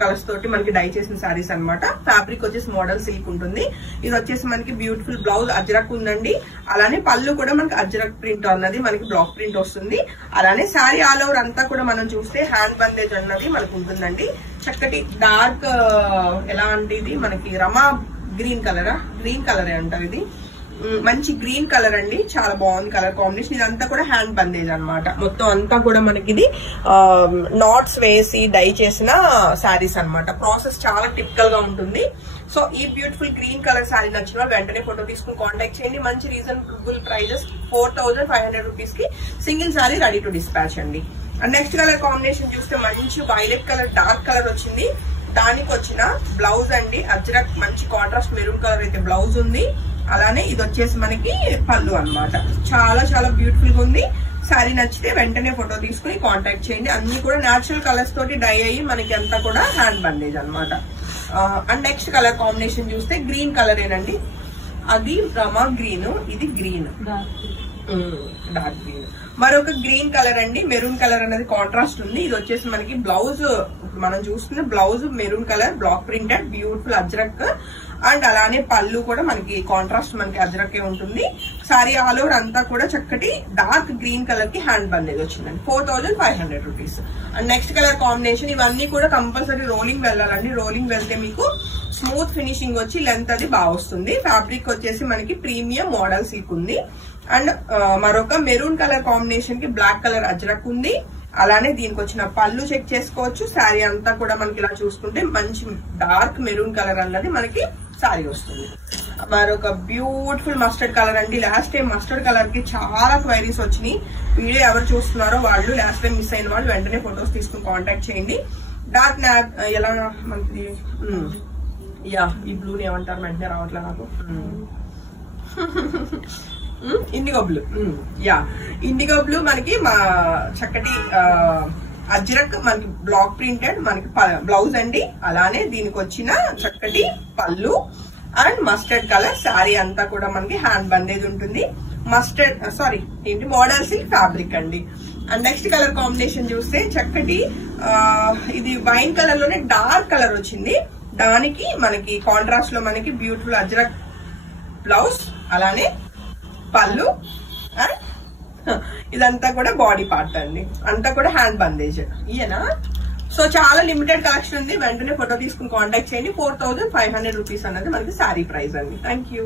Colours తోటి మనకి die చేసిన సారీస్ అన్నమాట. ఫ్యాబ్రిక్ వచ్చేసి మోడల్ సిల్క్ ఉంటుంది. ఇది వచ్చేసి మనకి బ్యూటిఫుల్ బ్లౌజ్ అజ్రక్ ఉందండి. అలానే పళ్ళు కూడా మనకి అజ్రక్ ప్రింట్ అన్నది మనకి బ్లాక్ ప్రింట్ వస్తుంది. అలానే శారీ ఆల్ ఓవర్ అంతా కూడా మనం చూస్తే హ్యాండ్ బందేజ్ అన్నది మనకు ఉంటుందండి. చక్కటి డార్క్ ఎలా అంటే ఇది మనకి రమా గ్రీన్ కలరే అంటారు. ఇది మంచి గ్రీన్ కలర్ అండి, చాలా బాగుంది కలర్ కాంబినేషన్. ఇదంతా కూడా హ్యాండ్ బందేజ్ అన్నమాట. మొత్తం అంతా కూడా మనకి ఇది నాట్స్ వేసి డై చేసిన శారీస్ అన్నమాట. ప్రాసెస్ చాలా టిపికల్ గా ఉంటుంది. సో ఈ బ్యూటిఫుల్ గ్రీన్ కలర్ శారీ నచ్చిన వాళ్ళు వెంటనే ఫోటో తీసుకుని కాంటాక్ట్ చేయండి. మంచి రీజనబుల్ ప్రైజెస్ 4500 రూపీస్ కి single sari ready to dispatch అండి. అండ్ నెక్స్ట్ కలర్ కాంబినేషన్ చూస్తే మంచి వైలెట్ కలర్ డార్క్ కలర్ వచ్చింది. దానికి వచ్చిన బ్లౌజ్ అండి అజ్రక్ మంచి కాంట్రాస్ట్ మెరూన్ కలర్ అయితే బ్లౌజ్ ఉంది. అలానే ఇది వచ్చేసి మనకి పళ్ళు అన్నమాట. చాలా చాలా బ్యూటిఫుల్ గా ఉంది. శారీ నచ్చితే వెంటనే ఫోటో తీసుకుని కాంటాక్ట్ చేయండి. అన్ని కూడా న్యాచురల్ కలర్స్ తోటి డై అయ్యి మనకి అంతా కూడా హ్యాండ్ బందేజ్ అన్నమాట. అండ్ నెక్స్ట్ కలర్ కాంబినేషన్ చూస్తే గ్రీన్ కలర్ ఏనండి. అది రమా గ్రీన్, ఇది గ్రీన్ డార్క్ గ్రీన్. మరొక గ్రీన్ కలర్ అండి, మెరూన్ కలర్ అనేది కాంట్రాస్ట్ ఉంది. ఇది వచ్చేసి మనకి బ్లౌజ్ మనం చూస్తున్న blouse maroon colour black printed beautiful Ajrakh. And అలానే పళ్ళు కూడా మనకి కాంట్రాస్ట్ మనకి అజ్రకే ఉంటుంది. సారీ ఆల్ ఓవర్ అంతా కూడా చక్కటి డార్క్ గ్రీన్ కలర్ కి హ్యాండ్ బందేజ్ వచ్చిందండి. 4500 rupees. And next colour combination ఇవన్నీ కూడా కంపల్సరీ రోలింగ్ వెళ్ళాలండి. రోలింగ్ వెళ్తే మీకు స్మూత్ ఫినిషింగ్ వచ్చి లెంత్ అది బాగా వస్తుంది. ఫ్యాబ్రిక్ వచ్చేసి మనకి ప్రీమియం మోడల్ సిల్క్ ఉంది. అండ్ మరొక మెరూన్ కలర్ కాంబినేషన్ కి బ్లాక్ కలర్ అజ్రక్ ఉంది. అలానే దీనికి వచ్చిన పళ్ళు చెక్ చేసుకోవచ్చు. శారీ అంతా కూడా మనకి ఇలా చూసుకుంటే మంచి డార్క్ మెరూన్ కలర్ అన్నది మనకి శారీ వస్తుంది. మరొక బ్యూటిఫుల్ మస్టర్డ్ కలర్ అండి. లాస్ట్ టైం మస్టర్డ్ కలర్ కి చాలా క్వైరీస్ వచ్చినాయి. వీడియో ఎవరు చూస్తున్నారో వాళ్ళు లాస్ట్ టైం మిస్ అయిన వాళ్ళు వెంటనే ఫొటోస్ తీసుకుని కాంటాక్ట్ చేయండి. డార్క్ ఎలా మనకి ఈ బ్లూని ఏమంటారు వెంటనే రావట్లే నాకు. IndiGo blue. ఇండిగో బ్లూ మనకి మా చక్కటి అజ్రక్ మనకి బ్లాక్ ప్రింటెడ్ మనకి బ్లౌజ్ అండి. అలానే దీనికి వచ్చిన చక్కటి పళ్ళు అండ్ మస్టర్డ్ కలర్. శారీ అంతా కూడా మనకి హ్యాండ్ బందేజ్ ఉంటుంది. మోడల్ సిల్క్ ఫ్యాబ్రిక్ అండి. అండ్ నెక్స్ట్ కలర్ కాంబినేషన్ చూస్తే చక్కటి ఇది వైన్ కలర్ లోనే డార్క్ కలర్ వచ్చింది. దానికి మనకి కాంట్రాస్ట్ లో మనకి బ్యూటిఫుల్ అజ్రక్ బ్లౌజ్, అలానే పళ్ళు అండ్ ఇదంతా కూడా బాడీ పార్ట్ అండి. అంతా కూడా హ్యాండ్ బందేజ్ ఈయన. సో చాలా లిమిటెడ్ కలెక్షన్ ఉంది. వెంటనే ఫోటో తీసుకుని కాంటాక్ట్ చేయండి. 4500 రూపీస్ అన్నది మనకి శారీ ప్రైస్ అండి. Thank you.